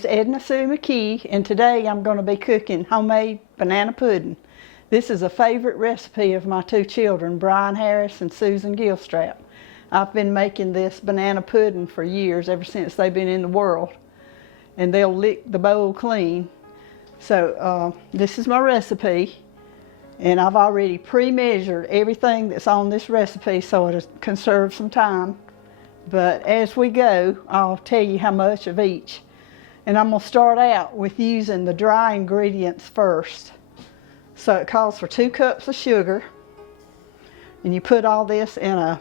is Edna Sue, and today I'm going to be cooking homemade banana pudding. This is a favorite recipe of my two children, Brian Harris and Susan Gilstrap. I've been making this banana pudding for years, ever since they've been in the world, and they'll lick the bowl clean. So this is my recipe, and I've already pre-measured everything that's on this recipe so it'll conserve some time. But as we go, I'll tell you how much of each. And I'm going to start out with using the dry ingredients first. So it calls for 2 cups of sugar. And you put all this in a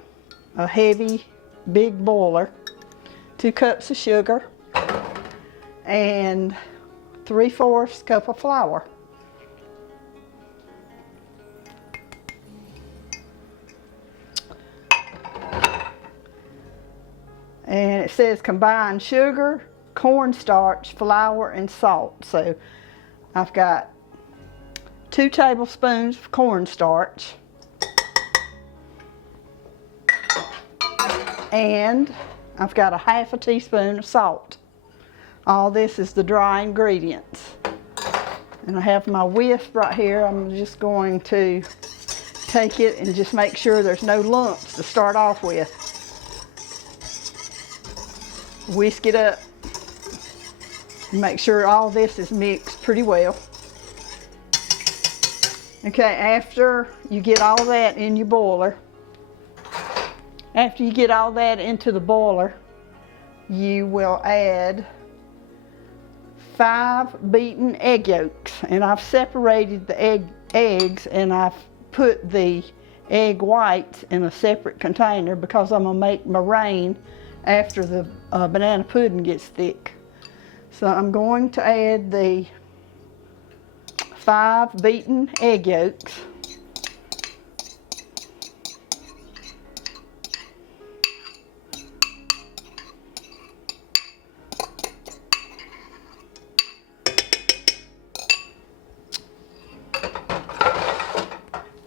heavy, big boiler. 2 cups of sugar. And 3/4 cup of flour. And it says combine sugar, cornstarch, flour, and salt. So I've got 2 tablespoons of cornstarch. And I've got a 1/2 teaspoon of salt. All this is the dry ingredients. And I have my whisk right here. I'm just going to take it and just make sure there's no lumps to start off with. Whisk it up. Make sure all this is mixed pretty well. Okay, after you get all that in your boiler, after you get all that into the boiler, you will add 5 beaten egg yolks. And I've separated the eggs and I've put the egg whites in a separate container because I'm gonna make meringue after the banana pudding gets thick. So I'm going to add the 5 beaten egg yolks.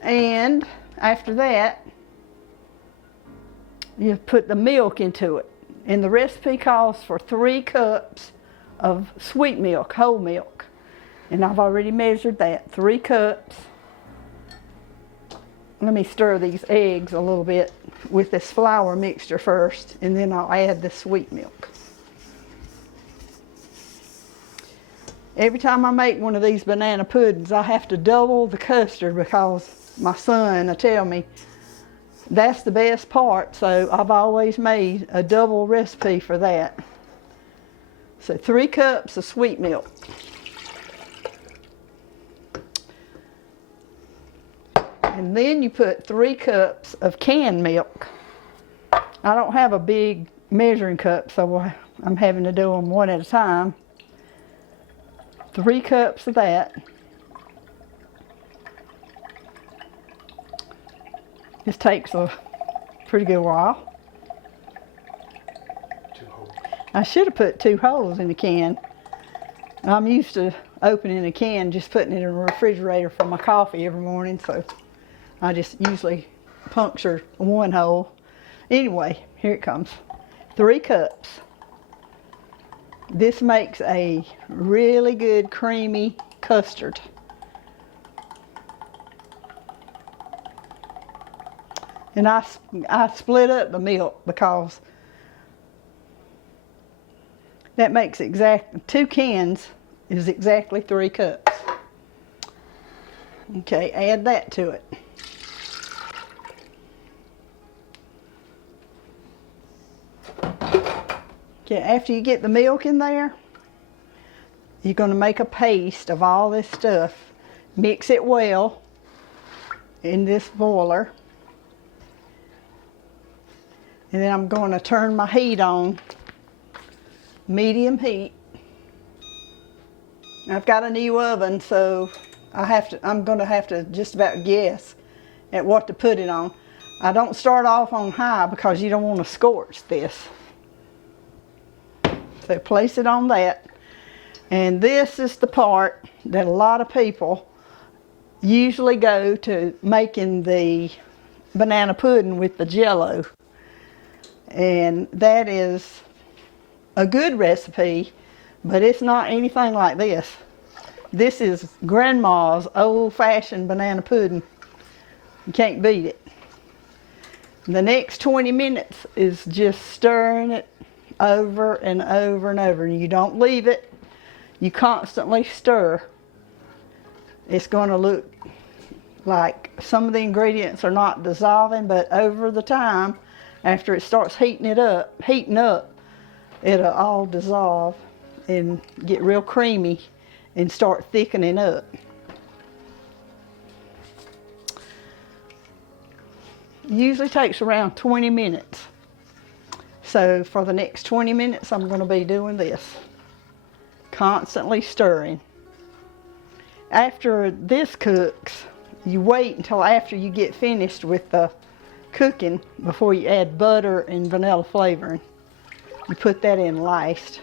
And after that, you put the milk into it. And the recipe calls for 3 cups of sweet milk, whole milk. And I've already measured that, 3 cups. Let me stir these eggs a little bit with this flour mixture first, and then I'll add the sweet milk. Every time I make one of these banana puddings, I have to double the custard because my son will tell me that's the best part, so I've always made a double recipe for that. So 3 cups of sweet milk. And then you put 3 cups of canned milk. I don't have a big measuring cup, so I'm having to do them one at a time. 3 cups of that. This takes a pretty good while. 2 holes. I should have put 2 holes in the can. I'm used to opening a can, just putting it in a refrigerator for my coffee every morning, so I just usually puncture 1 hole. Anyway, here it comes. 3 cups. This makes a really good creamy custard. And I split up the milk because that makes 2 cans is exactly 3 cups. Okay, add that to it. Okay, after you get the milk in there, you're going to make a paste of all this stuff. Mix it well in this boiler. And then I'm going to turn my heat on, medium heat. I've got a new oven, so I'm going to have to just about guess at what to put it on. I don't start off on high because you don't want to scorch this. So place it on that. And this is the part that a lot of people usually go to making the banana pudding with the Jell-O. And that is a good recipe, but it's not anything like this. This is Grandma's old-fashioned banana pudding. You can't beat it. The next 20 minutes is just stirring it over and over and over. You don't leave it. You constantly stir. It's going to look like some of the ingredients are not dissolving, but over the time, after it starts heating up, it'll all dissolve and get real creamy and start thickening up. Usually takes around 20 minutes. So for the next 20 minutes, I'm going to be doing this, constantly stirring. After this cooks, you wait until after you get finished with the cooking before you add butter and vanilla flavoring. You put that in last.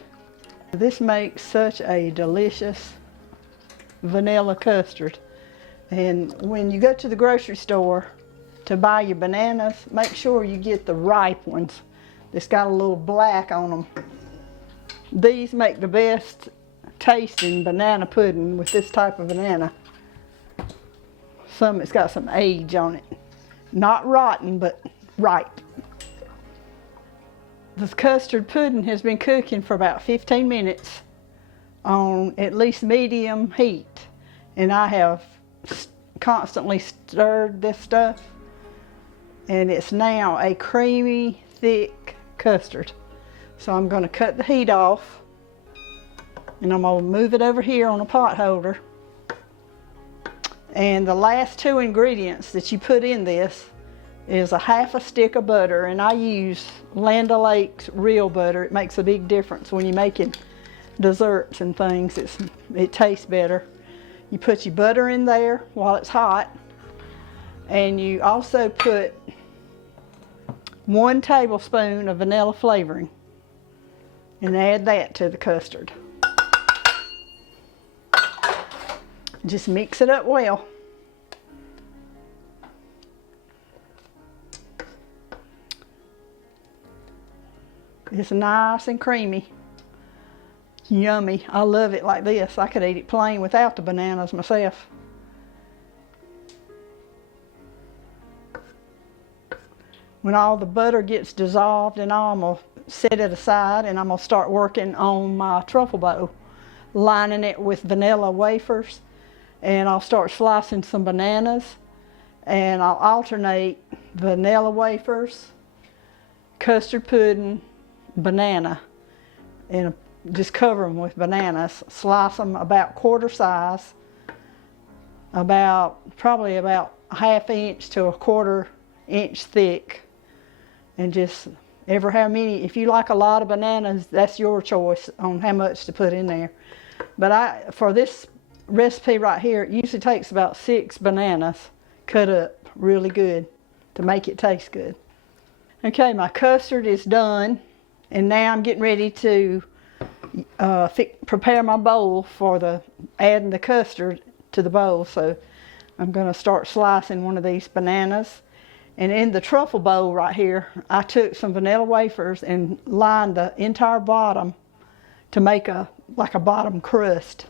This makes such a delicious vanilla custard. And when you go to the grocery store to buy your bananas, make sure you get the ripe ones that's got a little black on them. These make the best tasting banana pudding with this type of banana. It's got some age on it. Not rotten, but ripe. This custard pudding has been cooking for about 15 minutes on at least medium heat. And I have constantly stirred this stuff. And it's now a creamy, thick custard. So I'm going to cut the heat off. And I'm going to move it over here on a pot holder. And the last two ingredients that you put in this is a half a stick of butter. And I use Land O'Lakes real butter. It makes a big difference when you're making desserts and things. It tastes better. You put your butter in there while it's hot. And you also put 1 tablespoon of vanilla flavoring. And add that to the custard. Just mix it up well. It's nice and creamy. Yummy. I love it like this. I could eat it plain without the bananas myself. When all the butter gets dissolved and all, I'm going to set it aside and I'm going to start working on my truffle bowl, lining it with vanilla wafers. And I'll start slicing some bananas, and I'll alternate vanilla wafers, custard pudding, banana, and just cover them with bananas. Slice them about quarter size, probably about 1/2 inch to 1/4 inch thick, and just ever how many. If you like a lot of bananas, that's your choice on how much to put in there. But for this recipe right here, it usually takes about 6 bananas cut up really good to make it taste good. Okay, my custard is done, and now I'm getting ready to prepare my bowl for adding the custard to the bowl. So I'm going to start slicing one of these bananas, and in the truffle bowl right here, I took some vanilla wafers and lined the entire bottom to make like a bottom crust.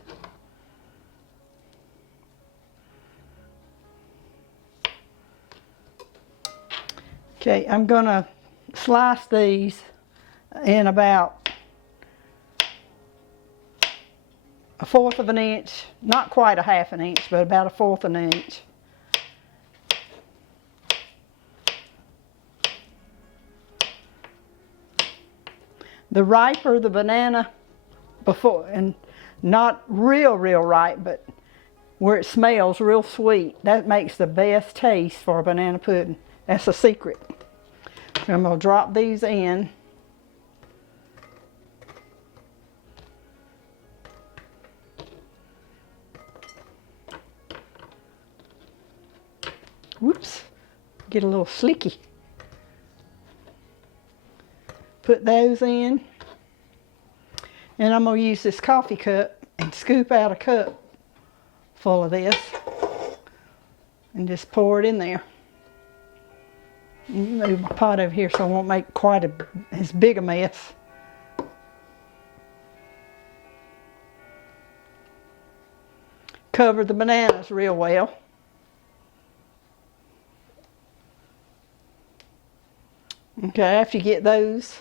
Okay, I'm going to slice these in about 1/4 of an inch, not quite 1/2 an inch, but about 1/4 an inch. The riper the banana and not real ripe, but where it smells real sweet, that makes the best taste for a banana pudding. That's a secret. So I'm going to drop these in. Whoops, get a little slicky. Put those in. And I'm going to use this coffee cup and scoop out a cup full of this and just pour it in there. Move my pot over here so I won't make quite as big a mess. cover the bananas real well. Okay, after you get those,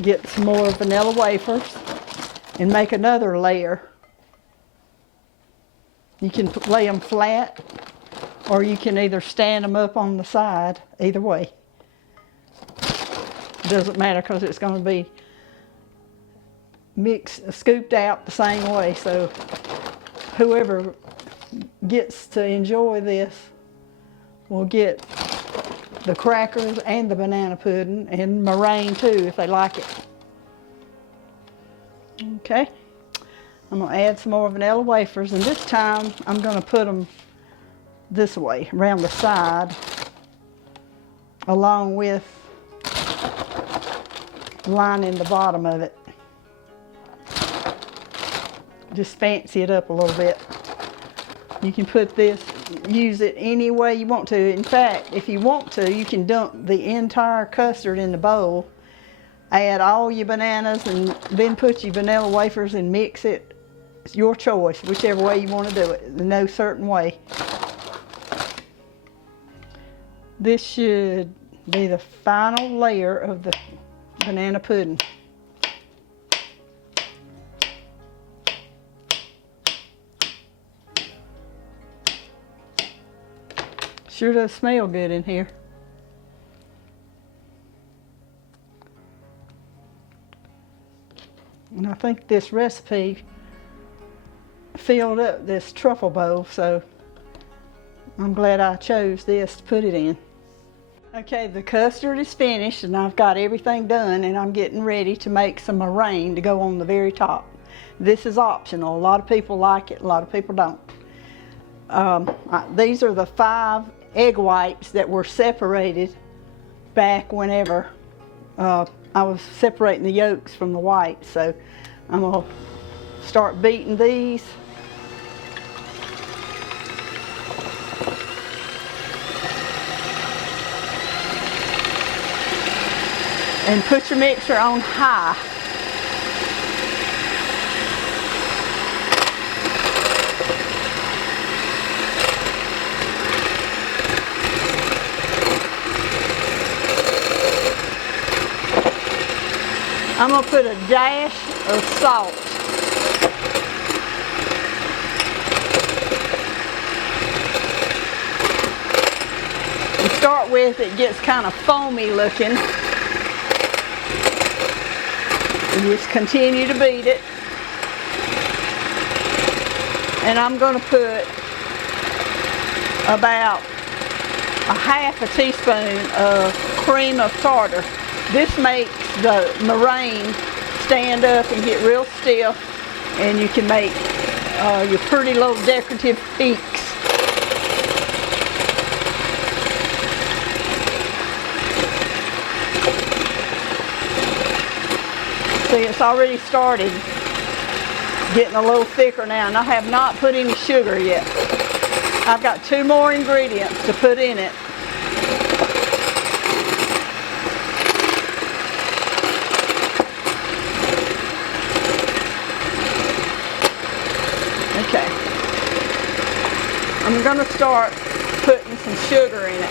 get some more vanilla wafers and make another layer. You can lay them flat, or you can either stand them up on the side, either way. It doesn't matter because it's going to be mixed, scooped out the same way, so whoever gets to enjoy this will get the crackers and the banana pudding and meringue too if they like it. Okay, I'm going to add some more vanilla wafers, and this time I'm going to put them this way around the side along with lining the bottom of it. Just fancy it up a little bit. You can put this, use it any way you want to. In fact, if you want to, you can dump the entire custard in the bowl, add all your bananas, and then put your vanilla wafers and mix it. It's your choice, whichever way you want to do it. No certain way. This should be the final layer of the banana pudding. Sure does smell good in here. And I think this recipe filled up this truffle bowl, so I'm glad I chose this to put it in. Okay, the custard is finished and I've got everything done, and I'm getting ready to make some meringue to go on the very top. This is optional. A lot of people like it, a lot of people don't. These are the 5 egg whites that were separated back whenever I was separating the yolks from the whites. So I'm going to start beating these. And put your mixer on high. I'm going to put a dash of salt. To start with, it gets kind of foamy looking. You just continue to beat it. And I'm going to put about a half a teaspoon of cream of tartar. This makes the meringue stand up and get real stiff, and you can make your pretty little decorative peaks. See, it's already started getting a little thicker now, and I have not put any sugar yet. I've got 2 more ingredients to put in it. Okay, I'm going to start putting some sugar in it.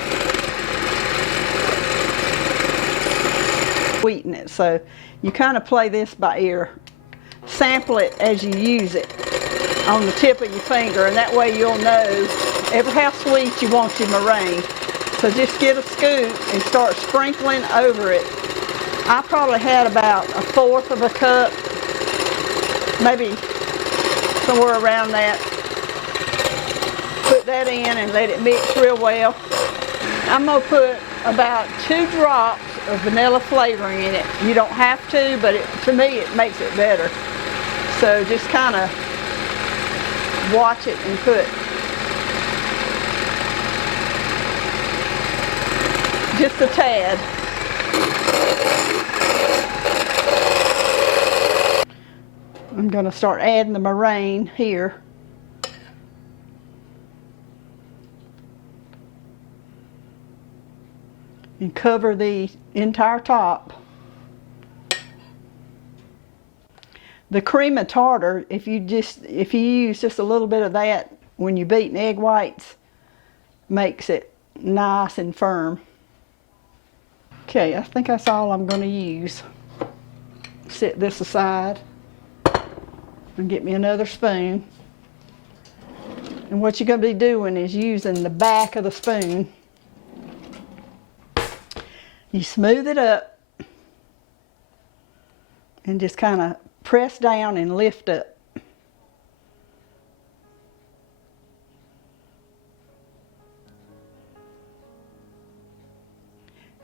Sweeten it, so you kind of play this by ear. Sample it as you use it on the tip of your finger, and that way you'll know how sweet you want your meringue. So just get a scoop and start sprinkling over it. I probably had about 1/4 of a cup, maybe somewhere around that. Put that in and let it mix real well. I'm going to put about 2 drops of vanilla flavoring in it. You don't have to, but to me it makes it better. So just kind of watch it and put just a tad. I'm going to start adding the meringue here. And cover the entire top. The cream of tartar, if you use just a little bit of that when you're beating egg whites, makes it nice and firm. Okay, I think that's all I'm going to use. Set this aside and get me another spoon. And what you're going to be doing is using the back of the spoon. You smooth it up and just kind of press down and lift up.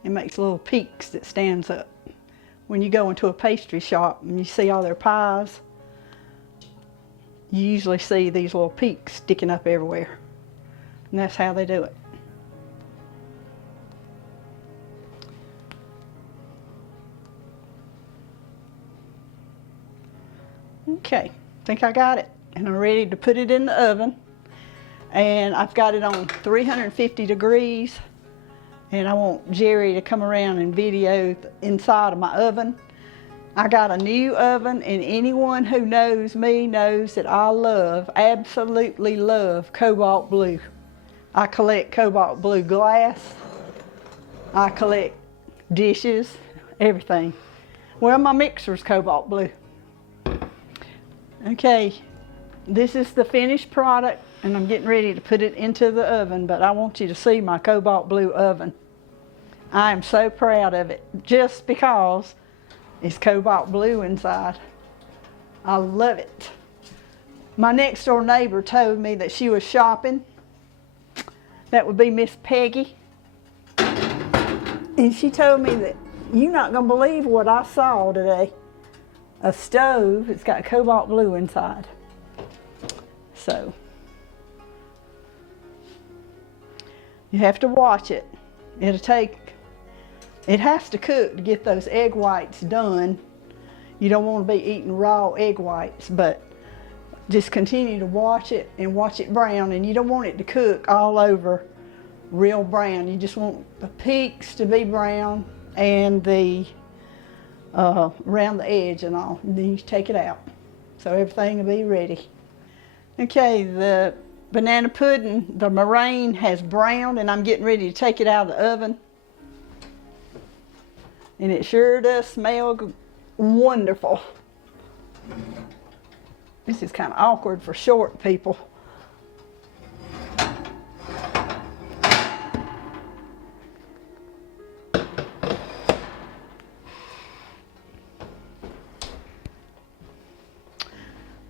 It makes little peaks that stands up. When you go into a pastry shop and you see all their pies, you usually see these little peaks sticking up everywhere. And that's how they do it. Okay, I think I got it. And I'm ready to put it in the oven. And I've got it on 350 degrees. And I want Jerry to come around and video inside of my oven. I got a new oven, and anyone who knows me knows that I absolutely love cobalt blue. I collect cobalt blue glass. I collect dishes, everything. Well, my mixer's cobalt blue. Okay, this is the finished product, and I'm getting ready to put it into the oven, but I want you to see my cobalt blue oven. I am so proud of it, just because it's cobalt blue inside. I love it. My next door neighbor told me that she was shopping. That would be Miss Peggy. And she told me that you're not gonna believe what I saw today. A stove, it's got cobalt blue inside. So, you have to watch it. It has to cook to get those egg whites done. You don't want to be eating raw egg whites, but just continue to watch it and watch it brown. And you don't want it to cook all over real brown. You just want the peaks to be brown and the around the edge and all. And then you take it out. So everything will be ready. Okay, the banana pudding, the meringue has browned, and I'm getting ready to take it out of the oven. And it sure does smell wonderful. This is kind of awkward for short people.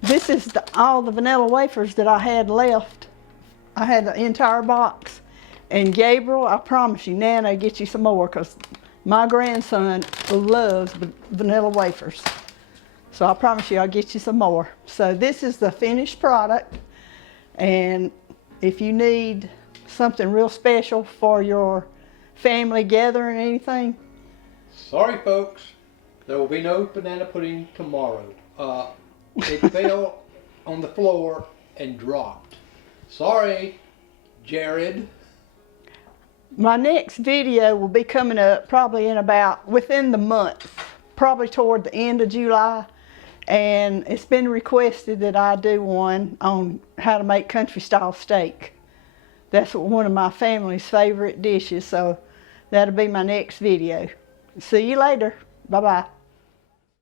This is all the vanilla wafers that I had left. I had the entire box. And Gabriel, I promise you, Nana, get you some more, because my grandson loves vanilla wafers. So I promise you I'll get you some more. So this is the finished product. And if you need something real special for your family gathering or anything. Sorry folks, there will be no banana pudding tomorrow. It fell on the floor and dropped. Sorry, Jared. My next video will be coming up probably within the month, probably toward the end of July. And it's been requested that I do one on how to make country style steak. That's one of my family's favorite dishes, so that'll be my next video. See you later. Bye-bye.